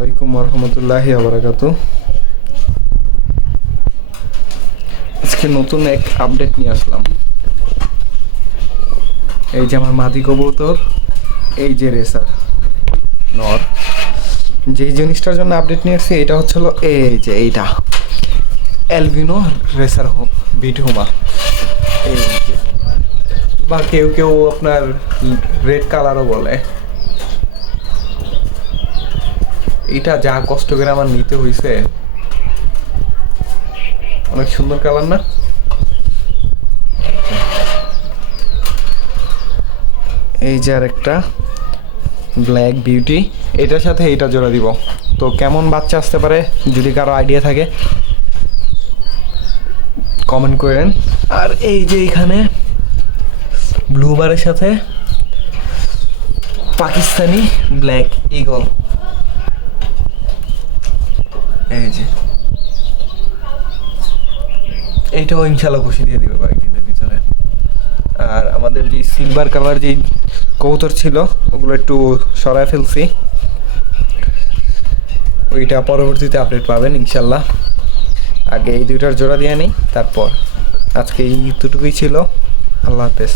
আলাইকুম রহমতুল্লাহি আবরাকাতু। আজকে নতুন এক আপডেট নিয়ে আসলাম। এই যে আমার মাদি কবুতর, এই যে রেসার নর, যেই জিনিসটার জন্য আপডেট নিয়ে আসছি এটা হচ্ছিল এই যে এইটা অ্যালবিনো রেসার বিট হোমা। এই যে, বা কেউ কেউ আপনার রেড কালারও বলে। এটা যা কষ্ট করে আমার নিতে হয়েছে, অনেক সুন্দর কালার না? এই যে আর একটা ব্ল্যাক বিউটি, এটার সাথে এটা জোড়া দিব। তো কেমন বাচ্চা আসতে পারে যদি কারো আইডিয়া থাকে কমেন্ট করেন। আর এই যে এখানে ব্লু বারের সাথে পাকিস্তানি ব্ল্যাক ইগল, এই যে এইটাও ইনশাল্লাহ খুশি দিয়ে দিবে কয়েকদিনের ভিতরে। আর আমাদের যে সিলভার কালার যেই কবুতর ছিল ওগুলো একটু সরায় ফেলছি, ওইটা পরবর্তীতে আপডেট পাবেন ইনশাল্লাহ। আগে এই দুইটার জোড়া দিয়ে নিই, তারপর আজকে এই দুটুকুই ছিল। আল্লাহ হাফেজ।